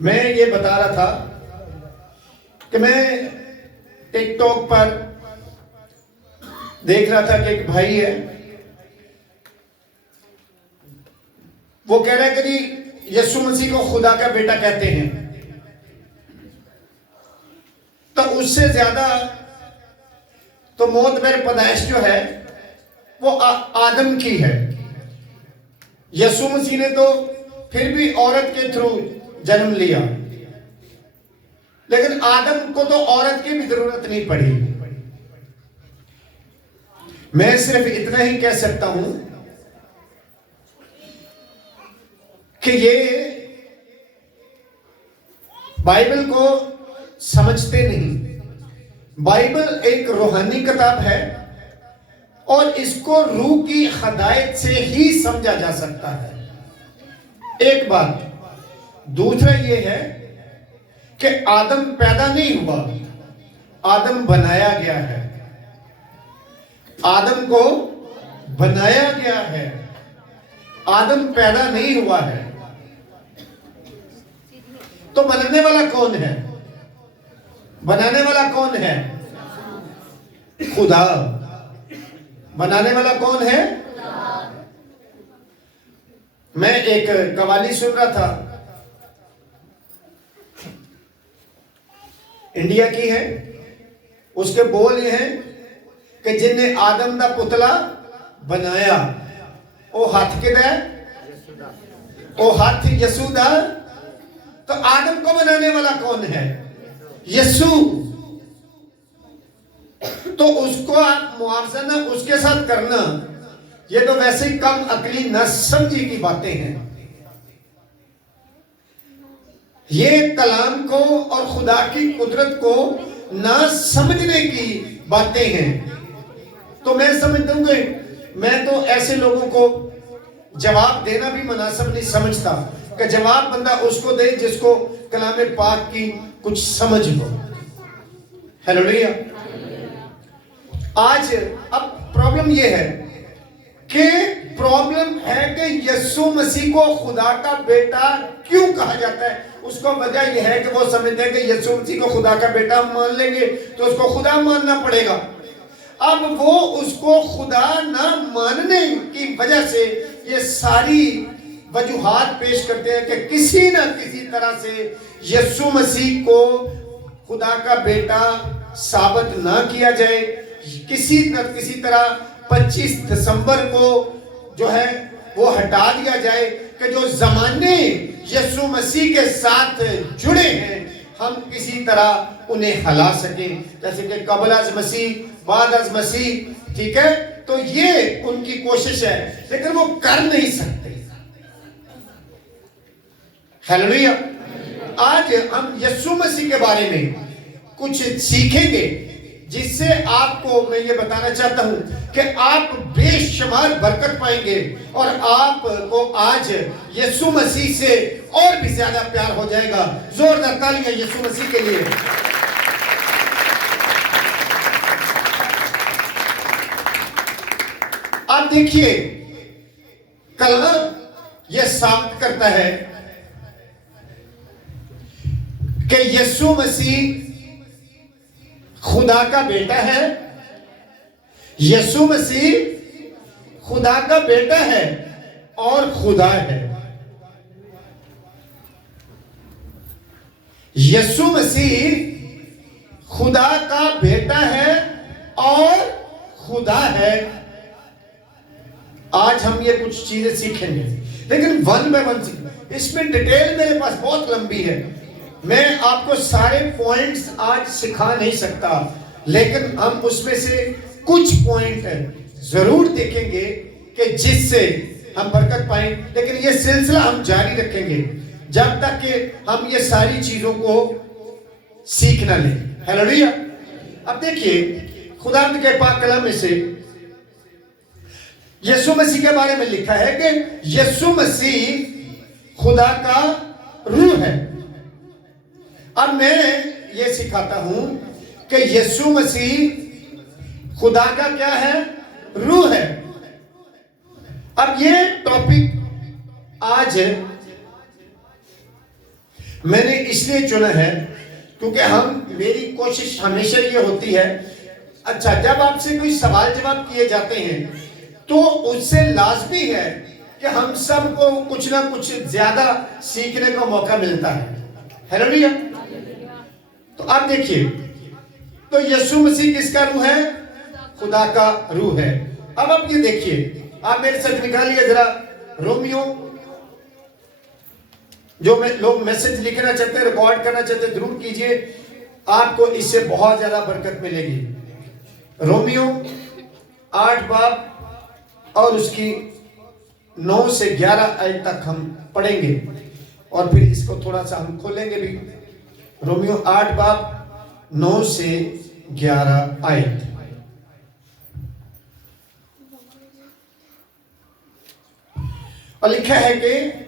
मैं ये बता रहा था कि मैं टिकटॉक पर देख रहा था कि एक भाई है, वो कह रहा है कि यीशु मसीह को खुदा का बेटा कहते हैं। तो उससे ज्यादा तो मोतबर पैदाइश जो है वो आदम की है। यीशु मसीह ने तो फिर भी औरत के थ्रू जन्म लिया, लेकिन आदम को तो औरत की भी जरूरत नहीं पड़ी। मैं सिर्फ इतना ही कह सकता हूं कि ये बाइबल को समझते नहीं। बाइबल एक रूहानी किताब है और इसको रूह की हदायत से ही समझा जा सकता है, एक बात। दूसरा ये है कि आदम पैदा नहीं हुआ, आदम बनाया गया है। आदम को बनाया गया है, आदम पैदा नहीं हुआ है। तो बनाने वाला कौन है? बनाने वाला कौन है? खुदा। बनाने वाला कौन है? मैं एक कवाली सुन रहा था, इंडिया की है। उसके बोल ये हैं कि जिन्हें आदम दा पुतला बनाया ओ हाथ किदा ओ हाथ यसू दा। तो आदम को बनाने वाला कौन है? यसू। तो उसको आप मुआवजा ना उसके साथ करना, ये तो वैसे ही कम अकली न समझी की बातें हैं। ये कलाम को और खुदा की कुदरत को ना समझने की बातें हैं। तो मैं समझता हूं कि मैं तो ऐसे लोगों को जवाब देना भी मुनासिब नहीं समझता कि जवाब बंदा उसको दे जिसको कलाम पाक की कुछ समझ हो। हालेलुया। आज अब प्रॉब्लम यह है कि यीशु मसीह को खुदा का बेटा क्यों कहा जाता है। उसको वजह यह है कि वो समझते हैं कि यीशु मसीह को खुदा का बेटा हम मान लेंगे तो उसको खुदा मानना पड़ेगा। अब वो उसको खुदा ना मानने की वजह से ये सारी वजूहात पेश करते हैं कि किसी ना किसी तरह से यीशु मसीह को खुदा का बेटा साबित ना किया जाए। किसी न किसी तरह 25 दिसंबर को जो है वो हटा दिया जाए कि जो जमाने यीशु मसीह के साथ जुड़े हैं हम किसी तरह उन्हें हला सकें, जैसे कि कबल अज मसीह बाद अज मसीह। ठीक है, तो ये उनकी कोशिश है, लेकिन वो कर नहीं सकते। हालेलुया। आज हम यीशु मसीह के बारे में कुछ सीखेंगे जिससे आपको मैं ये बताना चाहता हूं कि आप बेशुमार बरकत पाएंगे और आपको आज यीशु मसीह से और भी ज्यादा प्यार हो जाएगा। जोरदार तालियां यीशु मसीह के लिए। आप देखिए, कलाम यह साबित करता है कि यीशु मसीह खुदा का बेटा है। यीशु मसीह खुदा का बेटा है और खुदा है। यीशु मसीह खुदा का बेटा है और खुदा है। आज हम ये कुछ चीजें सीखेंगे, लेकिन वन बाय वन सीखेंगे। इसमें डिटेल मेरे पास बहुत लंबी है, मैं आपको सारे पॉइंट्स आज सिखा नहीं सकता, लेकिन हम उसमें से कुछ पॉइंट जरूर देखेंगे कि जिससे हम बरकत पाएं। लेकिन ये सिलसिला हम जारी रखेंगे जब तक कि हम ये सारी चीजों को सीख ना लें। हालेलुया। अब देखिए, खुदा के पाक कलाम में से यीशु मसीह के बारे में लिखा है कि यीशु मसीह खुदा का रूह है। अब मैं ये सिखाता हूं कि यीशु मसीह खुदा का क्या है? रूह है। अब ये टॉपिक आज मैंने इसलिए चुना है क्योंकि मेरी कोशिश हमेशा ये होती है, अच्छा जब आपसे कोई सवाल जवाब किए जाते हैं तो उससे लाजमी है कि हम सबको कुछ ना कुछ ज्यादा सीखने का मौका मिलता है। हालेलुया। तो आप देखिए, तो यीशु मसीह किसका रूह है? खुदा का रूह है। अब आप ये देखिए, आप मेरे साथ निकालिए जरा रोमियो, जो लोग मैसेज लिखना चाहते हैं, रिकॉर्ड करना चाहते हैं, जरूर कीजिए, आपको इससे बहुत ज्यादा बरकत मिलेगी। रोमियो 8 बाब और उसकी 9 से 11 आयत तक हम पढ़ेंगे और फिर इसको थोड़ा सा हम खोलेंगे भी। रोमियो 8 बाब 9 से 11 आयत। और लिखा है कि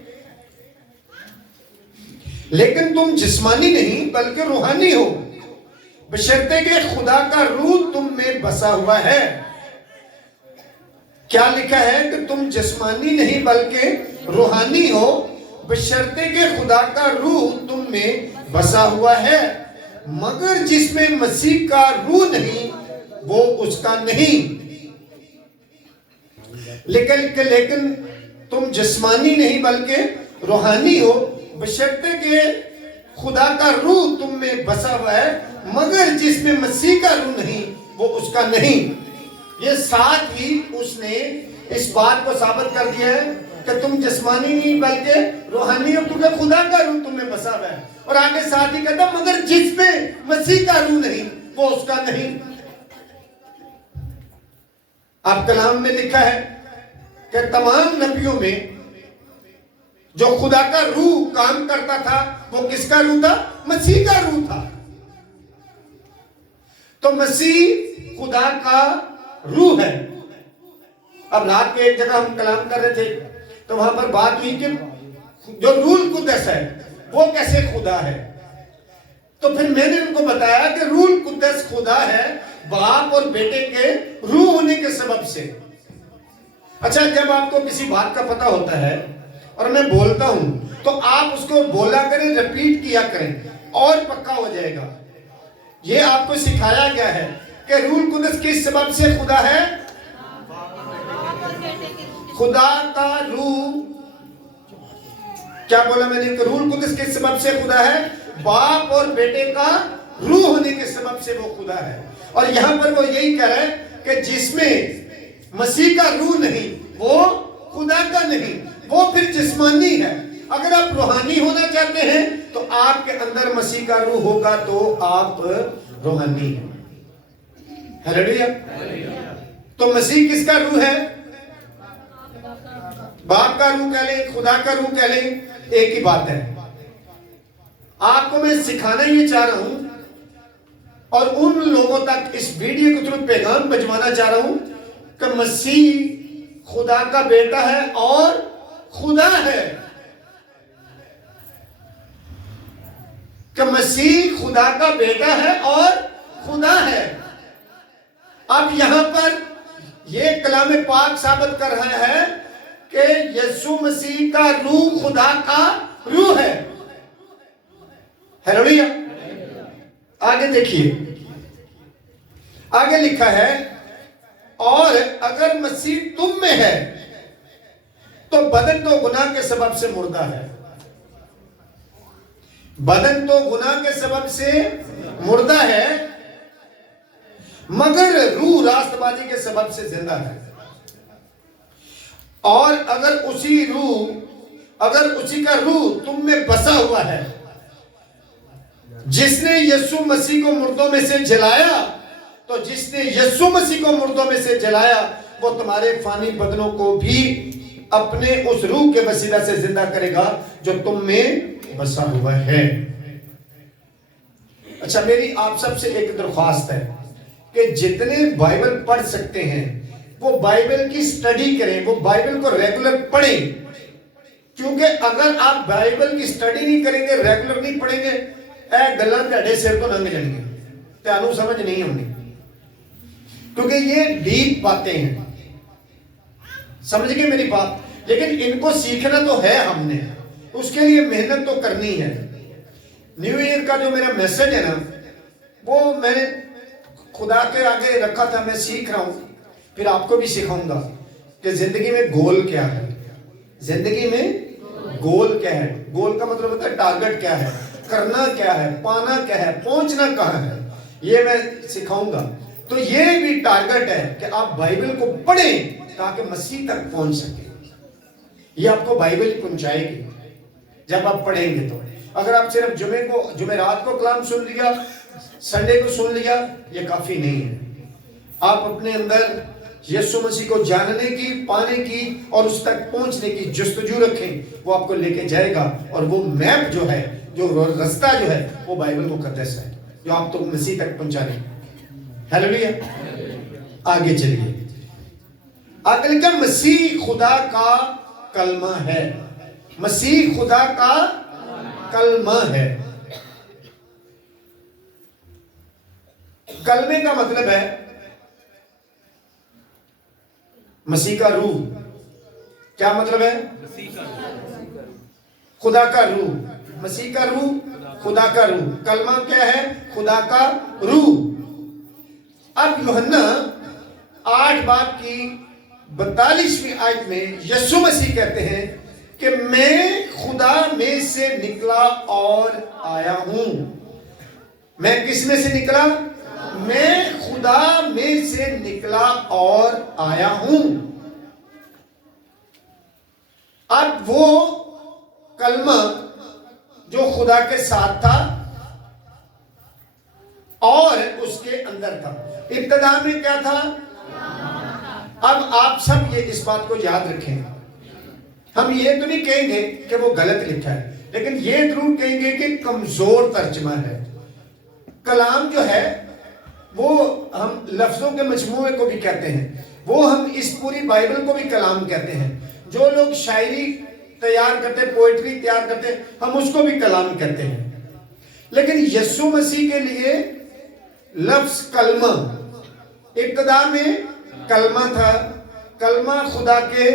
लेकिन तुम जिस्मानी नहीं बल्कि रूहानी हो, बशर्ते कि खुदा का रूह तुम में बसा हुआ है। क्या लिखा है? कि तुम जिस्मानी नहीं बल्कि रूहानी हो, बशर्ते कि खुदा का रूह तुम में बसा हुआ है। मगर जिसमें मसीह का रूह नहीं वो उसका नहीं। लेकिन तुम जिस्मानी नहीं बल्कि रूहानी हो, बशर्ते के खुदा का रूह तुम में बसा हुआ है। मगर जिसमें मसीह का रूह नहीं वो उसका नहीं। ये साथ ही उसने इस बात को साबित कर दिया है कि तुम जिस्मानी नहीं बल्कि रूहानी हो, क्योंकि खुदा का रूह तुम में बसा हुआ है। और आगे साथ ही कहता मगर जिसमें मसीह का रूह नहीं वो उसका नहीं। आप कलाम में लिखा है कि तमाम नबियों में जो खुदा का रूह काम करता था वो किसका रूह था? मसीह का रूह था। तो मसीह खुदा का रूह है। अब रात के एक जगह हम कलाम कर रहे थे तो वहां पर बात हुई कि जो रूह कुद्दस है वो कैसे खुदा है। तो फिर मैंने उनको बताया कि रूह कुद्दस खुदा है बाप और बेटे के रूह होने के सबब से। अच्छा, जब आपको किसी बात का पता होता है और मैं बोलता हूं तो आप उसको बोला करें, रिपीट किया करें और पक्का हो जाएगा। ये आपको सिखाया गया है कि रूह कुद्दस किस सबब से खुदा है? खुदा का रूह, क्या बोला मैंने? तो रूह कुद्दस किस सबब से खुदा है? बाप और बेटे का रूह होने के सबब से वो खुदा है। और यहां पर वो यही कह रहा है कि जिसमें मसीह का रूह नहीं वो खुदा का नहीं, वो फिर जिस्मानी है। अगर आप रूहानी होना चाहते हैं तो आपके अंदर मसीह का रूह होगा तो आप रूहानी हैं। हालेलुया। तो मसीह किसका रूह है? बाप का रूह कह लें, खुदा का रूह कह लें, एक ही बात है। आपको मैं सिखाना ये चाह रहा हूं और उन लोगों तक इस वीडियो के थ्रू पैगाम भिजवाना चाह रहा हूं कि मसीह खुदा का बेटा है और खुदा है। कि मसीह खुदा का बेटा है और खुदा है। अब यहां पर यह कलाम पाक साबित कर रहा है कि यीशु मसीह का रूह खुदा का रूह है। हालेलुया। आगे देखिए, आगे लिखा है और अगर मसीह तुम में है तो बदन तो गुनाह के सबब से मुर्दा है। बदन तो गुनाह के सबब से मुर्दा है मगर रूह रास्तबाजी के सबब से जिंदा है। और अगर उसी का रूह तुम में बसा हुआ है, जिसने यीशु मसीह को मुर्दों में से जलाया, तो जिसने यीशु मसीह को मुर्दों में से जलाया वो तुम्हारे फानी बदनों को भी अपने उस रूह के वसीला से जिंदा करेगा जो तुम में बसा हुआ है। अच्छा, मेरी आप सबसे एक दरख्वास्त है कि जितने बाइबल पढ़ सकते हैं वो बाइबल की स्टडी करें, वो बाइबल को रेगुलर पढ़ें। क्योंकि अगर आप बाइबल की स्टडी नहीं करेंगे, रेगुलर नहीं पढ़ेंगे, गल्लां तुहाडे सिर तो लंघ जाएंगे, तुहानू समझ नहीं आउंदी। क्योंकि ये डीप बातें हैं, समझ गए मेरी बात। लेकिन इनको सीखना तो है, हमने उसके लिए मेहनत तो करनी है। न्यू ईयर का जो मेरा मैसेज है ना, वो मैंने खुदा के आगे रखा था। मैं सीख रहा हूं, फिर आपको भी सिखाऊंगा कि जिंदगी में गोल क्या है। जिंदगी में गोल क्या है? गोल का मतलब होता है टारगेट क्या है, करना क्या है, पाना क्या है, पहुंचना कहां है, ये मैं सिखाऊंगा। तो ये भी टारगेट है कि आप बाइबल को पढ़ें ताकि मसीह तक पहुंच सके। ये आपको बाइबल पहुंचाएगी जब आप पढ़ेंगे। तो अगर आप सिर्फ जुमेरात को कलाम सुन लिया, संडे को सुन लिया, ये काफी नहीं है। आप अपने अंदर यीशु मसीह को जानने की, पाने की और उस तक पहुंचने की जस्तजू रखें, वो आपको लेके जाएगा। और वो मैप जो है, जो रास्ता जो है, वो बाइबल मुकद्दस है जो आप तो मसीह तक पहुंचाने। हालेलुया। आगे चलिए। आगे लिखा मसीह खुदा का कलमा है। मसीह खुदा का कलमा है। कलमे का मतलब है मसीह का रूह। क्या मतलब है? खुदा का रूह। मसीह का रूह, खुदा का रूह। कलमा क्या है? खुदा का रूह। अब यूहन्ना 8 बाब की 42वीं आयत में यीशु मसीह कहते हैं कि मैं खुदा में से निकला और आया हूं। मैं किस में से निकला? मैं खुदा में से निकला और आया हूं। अब वो कलमा जो खुदा के साथ था और उसके अंदर था। इब्तिदा में क्या था? अब आप सब ये इस बात को याद रखें। हम ये तो नहीं कहेंगे कि वो गलत लिखा है, लेकिन ये जरूर कहेंगे कि कमजोर तर्जमा है। कलाम जो है वो हम लफ्जों के मजमूए को भी कहते हैं, वो हम इस पूरी बाइबल को भी कलाम कहते हैं। जो लोग शायरी तैयार करते, पोएट्री तैयार करते, हम उसको भी कलाम कहते हैं। लेकिन यीशु मसीह के लिए लफ्ज कलमा, इब्तिदा में कलमा था, कलमा खुदा के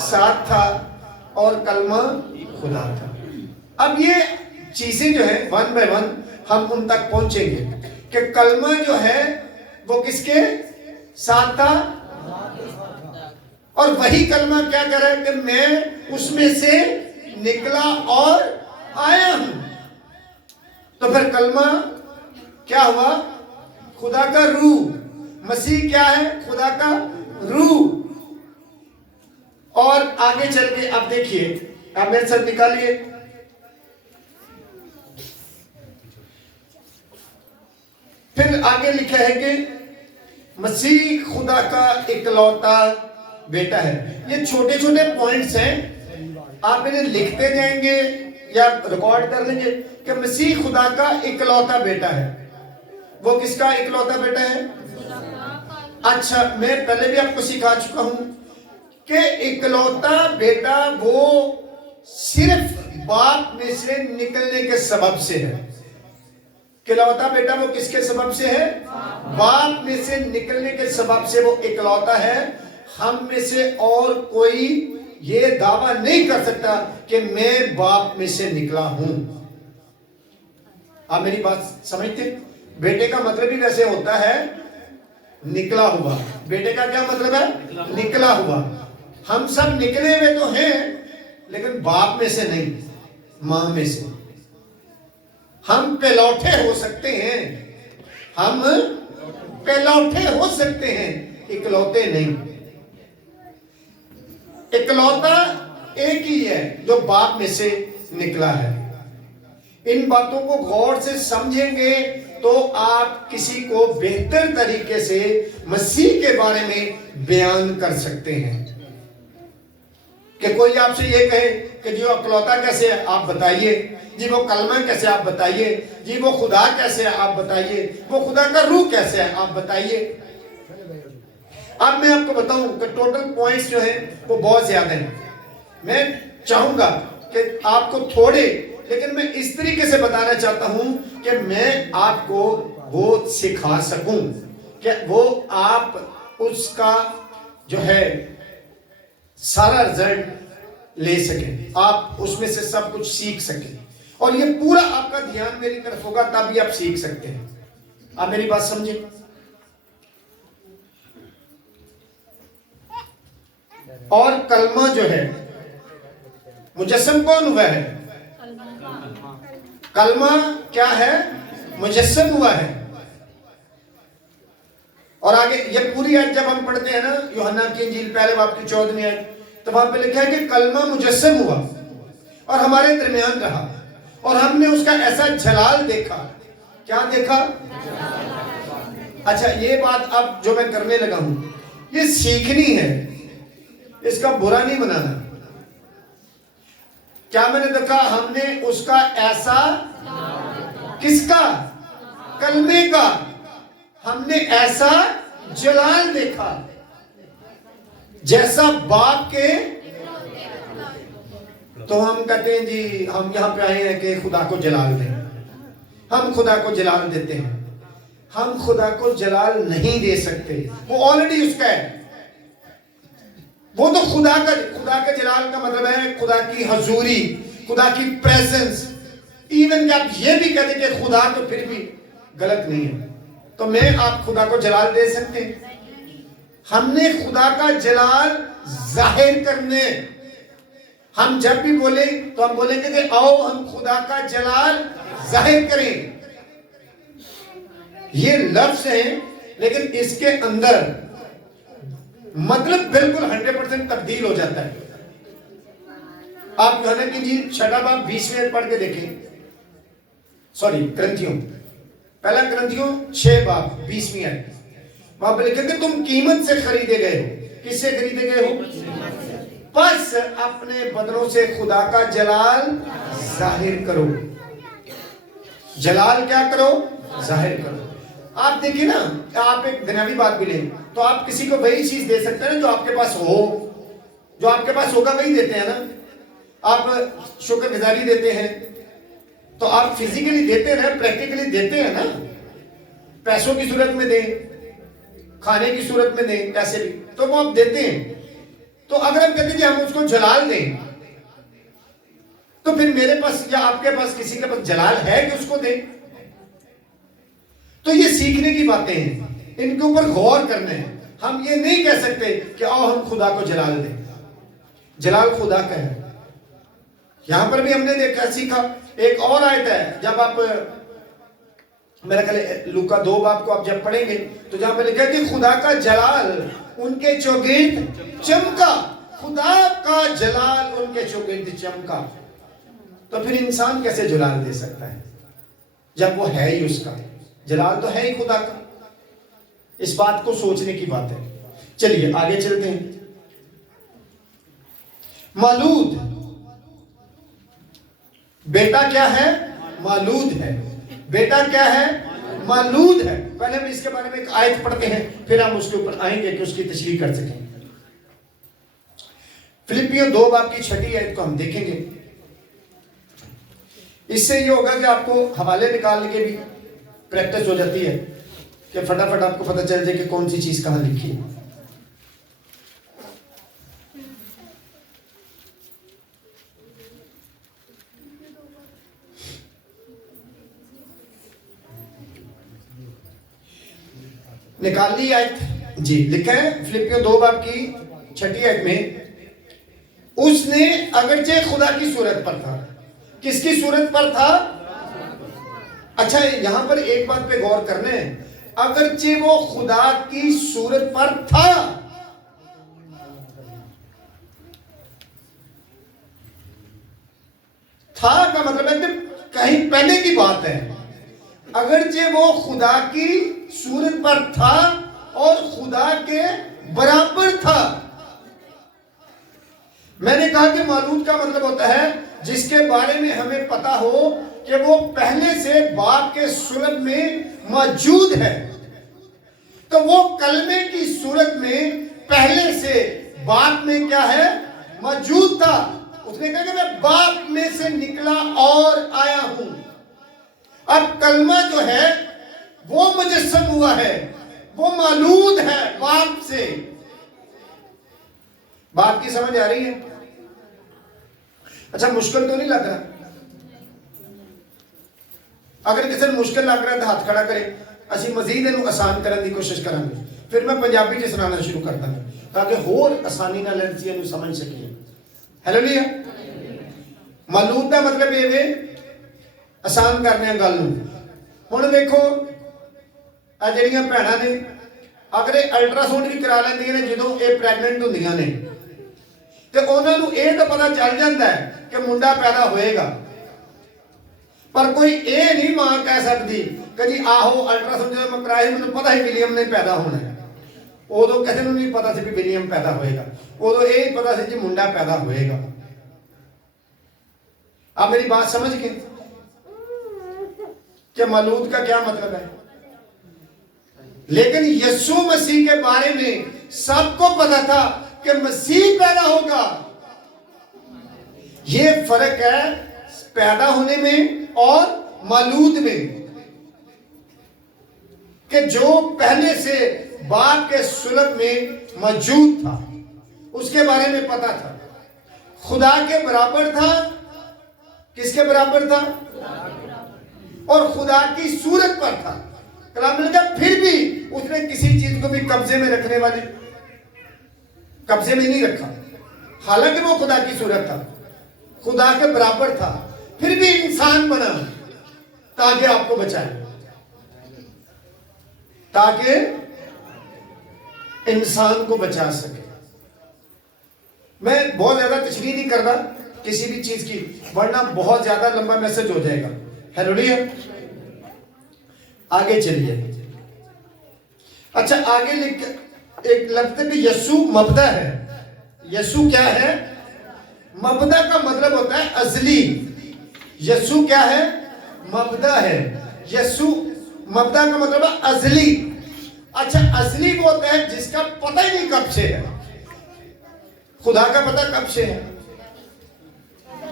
साथ था और कलमा खुदा था। अब ये चीजें जो है वन बाय वन हम उन तक पहुंचेंगे कि कलमा जो है वो किसके साथ था, और वही कलमा क्या कर रहा है कि मैं उसमें से निकला और आया हूं। तो फिर कलमा क्या हुआ? खुदा का रूह। मसीह क्या है? खुदा का रूह। और आगे चल के अब देखिए, आप मेरे साथ निकालिए, फिर आगे लिखा है कि मसीह खुदा का इकलौता बेटा है। ये छोटे छोटे पॉइंट्स हैं, आप इन्हें लिखते जाएंगे या रिकॉर्ड कर लेंगे कि मसीह खुदा का इकलौता बेटा है। वो किसका इकलौता बेटा है? अच्छा, मैं पहले भी आपको सिखा चुका हूं कि इकलौता बेटा वो सिर्फ बाप में से निकलने के सबब से है। इकलौता बेटा वो किसके सबब से है? बाप में से निकलने के सबब से वो इकलौता है। हम में से और कोई ये दावा नहीं कर सकता कि मैं बाप में से निकला हूं। आप मेरी बात समझते? बेटे का मतलब ही वैसे होता है निकला हुआ। बेटे का क्या मतलब है? निकला हुआ। हम सब निकले हुए तो हैं, लेकिन बाप में से नहीं, मां में से। हम पेलौठे हो सकते हैं, हम पेलौठे हो सकते हैं, इकलौते नहीं। इकलौता एक ही है जो बाप में से निकला है। इन बातों को गौर से समझेंगे तो आप किसी को बेहतर तरीके से मसीह के बारे में बयान कर सकते हैं। कि कोई आपसे ये कहे कि जी वो इकलौता कैसे है, आप बताइए। जी वो कलमा कैसे, आप बताइए। जी वो खुदा कैसे है, आप बताइए। वो खुदा का रूह कैसे है, आप बताइए। अब मैं आपको बताऊं कि टोटल पॉइंट्स जो है वो बहुत ज्यादा हैं। मैं चाहूंगा कि आपको थोड़े, लेकिन मैं इस तरीके से बताना चाहता हूं कि मैं आपको वो सिखा सकूं कि वो आप उसका जो है सारा रिजल्ट ले सकें, आप उसमें से सब कुछ सीख सकें। और ये पूरा आपका ध्यान मेरी तरफ होगा, तभी आप सीख सकते हैं। आप मेरी बात समझे? और कलमा जो है, मुजस्सम कौन हुआ है? कलमा क्या है? मुजस्सम हुआ है। और आगे ये पूरी आयत जब हम पढ़ते हैं ना, यूहन्ना की इंजील पहले बाब की 14वीं आयत, तो वहां पे लिखा है कि कलमा मुजस्सम हुआ और हमारे दरमियान रहा और हमने उसका ऐसा जलाल देखा। क्या देखा? अच्छा, ये बात अब जो मैं करने लगा हूं, ये सीखनी है, इसका बुरा नहीं बनाना। क्या मैंने देखा? हमने उसका ऐसा, किसका? कलमे का। हमने ऐसा जलाल देखा जैसा बाप के। तो हम कहते हैं जी हम यहां पे आए हैं कि खुदा को जलाल दें, हम खुदा को जलाल देते हैं। हम खुदा को जलाल नहीं दे सकते, वो ऑलरेडी उसका है। वो तो खुदा का जलाल का मतलब है खुदा की हजूरी, खुदा की प्रेजेंस। इवन कि आप ये भी कहते कि खुदा, तो फिर भी गलत नहीं है। तो मैं आप खुदा को जलाल दे सकते हैं? हमने खुदा का जलाल जाहिर करने, हम जब भी बोले तो हम बोलेंगे कि आओ हम खुदा का जलाल जाहिर करें। ये लफ्ज है, लेकिन इसके अंदर मतलब बिल्कुल 100% तब्दील हो जाता है। आप यूहन्ना की इंजील 6 बाब 20वें पढ़ के देखें। सॉरी, ग्रंथियों, पहला ग्रंथियों 6 बाब 20वीं आयत, वहां पर लिखा कि तुम कीमत से खरीदे गए हो। किससे खरीदे गए हो? बस अपने बदनों से खुदा का जलाल जाहिर करो। जलाल क्या करो? जाहिर करो। आप देखिए ना, आप एक दुनियावी बात भी लें तो आप किसी को वही चीज दे सकते हैं ना जो आपके पास हो। जो आपके पास होगा वही देते हैं ना। आप शुक्रगुजारी देते हैं तो आप फिजिकली देते हैं ना, प्रैक्टिकली देते हैं ना। पैसों की सूरत में दें, खाने की सूरत में दें, पैसे भी तो वो आप देते हैं। तो अगर हम कहते हैं हम उसको जलाल दें, तो फिर मेरे पास या आपके पास किसी के पास जलाल है कि उसको दें? तो ये सीखने की बातें हैं, इनके ऊपर गौर करने हैं। हम ये नहीं कह सकते कि आओ हम खुदा को जलाल दें। जलाल खुदा का है। यहां पर भी हमने देखा, सीखा। एक और आयत है, जब आप मेरा ख्याल लूका 2 बाब को आप जब पढ़ेंगे तो जहां पर लिखा है कि खुदा का जलाल उनके चौगिर्द चमका। खुदा का जलाल उनके चौगिर्द चमका। तो फिर इंसान कैसे जलाल दे सकता है जब वो है ही उसका? जलाल तो है ही खुदा का। इस बात को सोचने की बात है। चलिए आगे चलते हैं। मालूद, बेटा क्या है? मालूद है। बेटा क्या है? मालूद है। पहले हम इसके बारे में एक आयत पढ़ते हैं, फिर हम उसके ऊपर आएंगे कि उसकी तशरीह कर सकें। फिलिपियों 2 बाब की 6ठी आयत को हम देखेंगे। इससे ये होगा कि आपको हवाले निकालने के भी प्रैक्टिस हो जाती है कि फटाफट आपको पता चल जाए कि कौन सी चीज कहां लिखी है। निकाल ली आयत जी। लिखा है फिलिपियों 2 बाब की 6ठी आयत में, उसने अगरचे खुदा की सूरत पर था। किसकी सूरत पर था? अच्छा, यहां पर एक बात पे गौर करने हैं। अगरचे वो खुदा की सूरत पर था, का मतलब है कि कहीं पहले की बात है। अगरचे वो खुदा की सूरत पर था और खुदा के बराबर था। मैंने कहा कि मालूद का मतलब होता है जिसके बारे में हमें पता हो कि वो पहले से बाप के सुलभ में मौजूद है। तो वो कलमे की सूरत में पहले से बाप में क्या है? मौजूद था। उसने कहा कि मैं बाप में से निकला और आया हूं। अब कलमा जो है वो मुजस्सम हुआ है, वो मालूद है बाप से। बात की समझ आ रही है? अच्छा, मुश्किल तो नहीं लग रहा? अगर किसी को मुश्किल लग रहा है तो हाथ खड़ा करे, ਅਸੀਂ ਮਜ਼ੀਦ ਇਹਨੂੰ ਆਸਾਨ ਕਰਨ ਦੀ ਕੋਸ਼ਿਸ਼ ਕਰਾਂਗੇ। ਫਿਰ ਮੈਂ ਪੰਜਾਬੀ ਚ ਸੁਣਾਉਣਾ ਸ਼ੁਰੂ ਕਰ ਦਾਂਗਾ ਤਾਂ ਕਿ ਹੋਰ ਆਸਾਨੀ ਨਾਲ ਅਸੀਂ ਇਹਨੂੰ ਸਮਝ ਸਕੀਏ। ਹਾਲੇਲੂਇਆ। ਮਲੂਦ ਦਾ ਮਤਲਬ ਇਹ ਵੇ ਆਸਾਨ ਕਰਨੇ ਆ ਗੱਲ ਨੂੰ। ਹੁਣ ਵੇਖੋ ਆ ਜਿਹੜੀਆਂ ਭੈਣਾਂ ਨੇ ਅਗਰ ਇਹ ਅਲਟਰਾਸਾਊਂਡ ਵੀ ਕਰਾ ਲੈਂਦੀਆਂ ਨੇ ਜਦੋਂ ਇਹ ਪ੍ਰੈਗਨੈਂਟ ਹੁੰਦੀਆਂ ਨੇ ਤੇ ਉਹਨਾਂ ਨੂੰ ਇਹ ਤਾਂ ਪਤਾ ਚੱਲ ਜਾਂਦਾ ਹੈ ਕਿ ਮੁੰਡਾ ਪੈਦਾ ਹੋਏਗਾ, पर कोई ये नहीं मां कह सकती कि जी आहो अल्ट्रासाउंड जो मैं कराया मैंने पता ही विलियम ने पैदा होना है। उदों किसी को नहीं पता सी भी विलियम पैदा होएगा, उदों ये पता सी जी मुंडा पैदा होएगा। आप मेरी बात समझ गए कि मलूद का क्या मतलब है। लेकिन यीशु मसीह के बारे में सबको पता था कि मसीह पैदा होगा। ये फर्क है पैदा होने में और मलूद में, कि जो पहले से बाप के सुलभ में मौजूद था उसके बारे में पता था, खुदा के बराबर था। किसके बराबर था? और खुदा की सूरत पर था। कलाम में लिखा फिर भी उसने किसी चीज को भी कब्जे में रखने वाले कब्जे में नहीं रखा। हालांकि वो खुदा की सूरत था, खुदा के बराबर था, फिर भी इंसान बना ताकि आपको बचाए, ताकि इंसान को बचा सके। मैं बहुत ज्यादा तशरीह नहीं कर रहा किसी भी चीज की, वरना बहुत ज्यादा लंबा मैसेज हो जाएगा। हालेलुया। आगे चलिए। अच्छा, आगे लिख एक लफ्ज है कि यीशु मबदा है। यीशु क्या है? मबदा का मतलब होता है अजली। यीशु क्या है? मबदा है। यीशु मबदा का मतलब है अजली। अच्छा, असली वो होता है जिसका पता ही नहीं कब से है। खुदा का पता कब से है।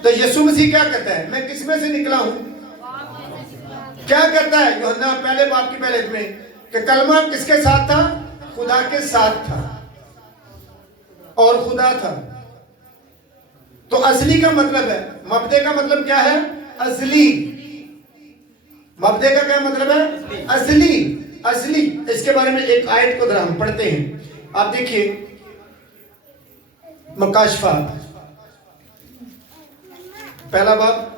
तो यीशु मसीह क्या कहता है? मैं किस में से निकला हूं? क्या कहता है यूहन्ना पहले बाप की पहले में कि कलमा किसके साथ था? खुदा के साथ था और खुदा था। तो असली का मतलब है, मबदे का मतलब क्या है? असली। मबदे का क्या मतलब है? असली। असली। इसके बारे में एक आयत को जरा हम पढ़ते हैं। आप देखिए मुकाशफा पहला बाब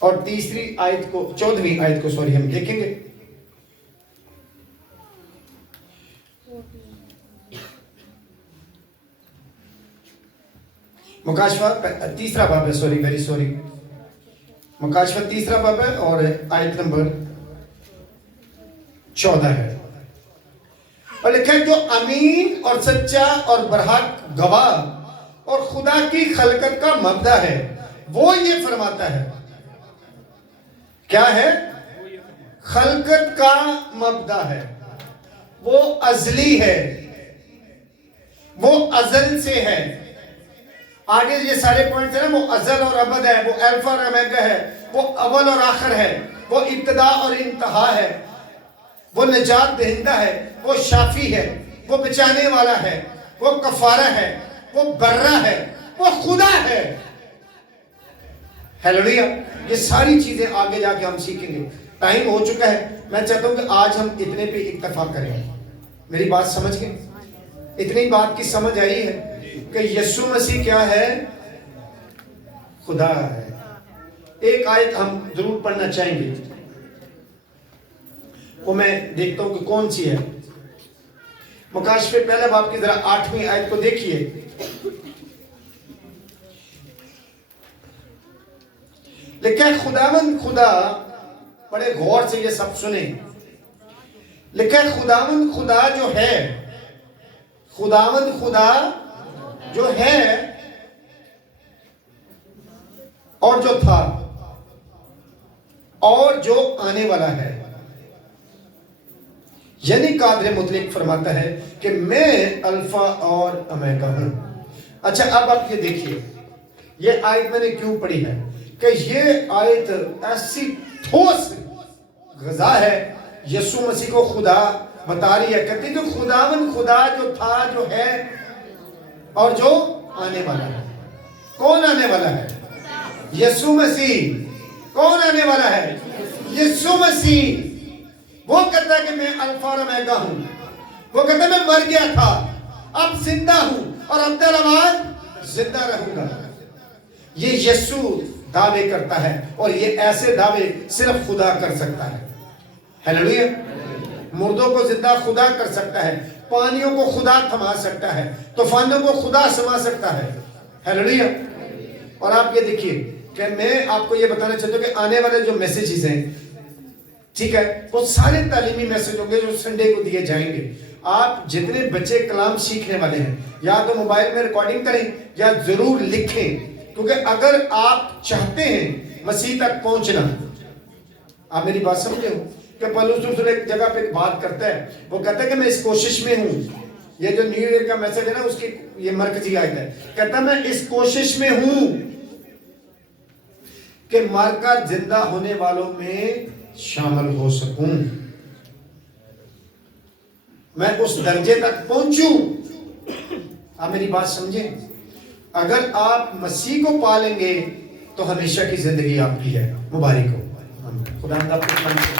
और तीसरी आयत को 14वीं आयत को सॉरी हम देखेंगे। मुकाशफा तीसरा बाब है, सॉरी वेरी सॉरी, मुकाशफा तीसरा बाब है और आयत नंबर 14 है। और लिखा है जो अमीन और सच्चा और बरहक गवाह और खुदा की खलकत का मबदा है वो ये फरमाता है। क्या है? खलकत का मबदा है, वो अजली है, वो अजल से है। आगे ये सारे पॉइंट्स है ना, वो अजल और अबद है, वो अल्फा और ओमेगा है, वो अव्वल और आखिर है, वो इब्तिदा और इंतहा है, वो निजात दहिंदा है, वो शाफी है, वो बचाने वाला है, वो कफारा है, वो बर्रा है, वो खुदा है। हालेलुया। ये सारी चीजें आगे जाके हम सीखेंगे। टाइम हो चुका है, मैं चाहता हूं कि आज हम इतने पे इत्तेफाक करें। मेरी बात समझ गए? इतनी बात की समझ आई है कि यीशु मसीह क्या है? खुदा है। एक आयत हम जरूर पढ़ना चाहेंगे, वो मैं देखता हूं कि कौन सी है। मुकाशफे पहले बाब की जरा 8वीं आयत को देखिए। लिखा है खुदावंद खुदा, बड़े गौर से ये सब सुने। लिखा है खुदावंद खुदा जो है, खुदावंद खुदा जो है और जो था और जो आने वाला है, यानी कादर मुतलक फरमाता है कि मैं अल्फा और ओमेगा हूं। अच्छा, अब आप ये देखिए, ये आयत मैंने क्यों पढ़ी है कि ये आयत ऐसी ठोस गज़ा है यीशु मसीह को खुदा बता रही है, कहती कि खुदावन खुदा जो था, जो है और जो आने वाला है। कौन आने वाला है? यीशु मसीह। कौन आने वाला है? यीशु मसीह। वो कहता है कि मैं अल्फा और ओमेगा हूं। वो कहता है मैं मर गया था, अब जिंदा हूं और अब दरअसल जिंदा रहूंगा। ये यीशु दावे करता है और ये ऐसे दावे सिर्फ खुदा कर सकता है। हालेलुया। मुर्दों को जिंदा खुदा कर सकता है, पानियों को खुदा थमा सकता है, तूफानों को खुदा समा सकता है। हालेलुया। और आप ये देखिए कि मैं आपको ये बताना चाहता हूं कि आने वाले जो मैसेजेस हैं, ठीक है, वो सारे तालीमी मैसेज होंगे जो संडे को दिए जाएंगे। आप जितने बच्चे कलाम सीखने वाले हैं, या तो मोबाइल में रिकॉर्डिंग करें या जरूर लिखें, क्योंकि अगर आप चाहते हैं मसीह तक पहुंचना, आप मेरी बात समझे हो कि पौलुस रसूल एक जगह पे बात करता है, वो कहता है कि मैं इस कोशिश में हूं। ये जो न्यू ईयर का मैसेज है ना, उसकी ये मरकजी आयत है, कहता मैं इस कोशिश में हूं कि मरकर जिंदा होने वालों में शामिल हो सकूं, मैं उस दर्जे तक पहुंचूं। आप मेरी बात समझें। अगर आप मसीह को पालेंगे तो हमेशा की जिंदगी आपकी है। मुबारक हो। खुदा आपको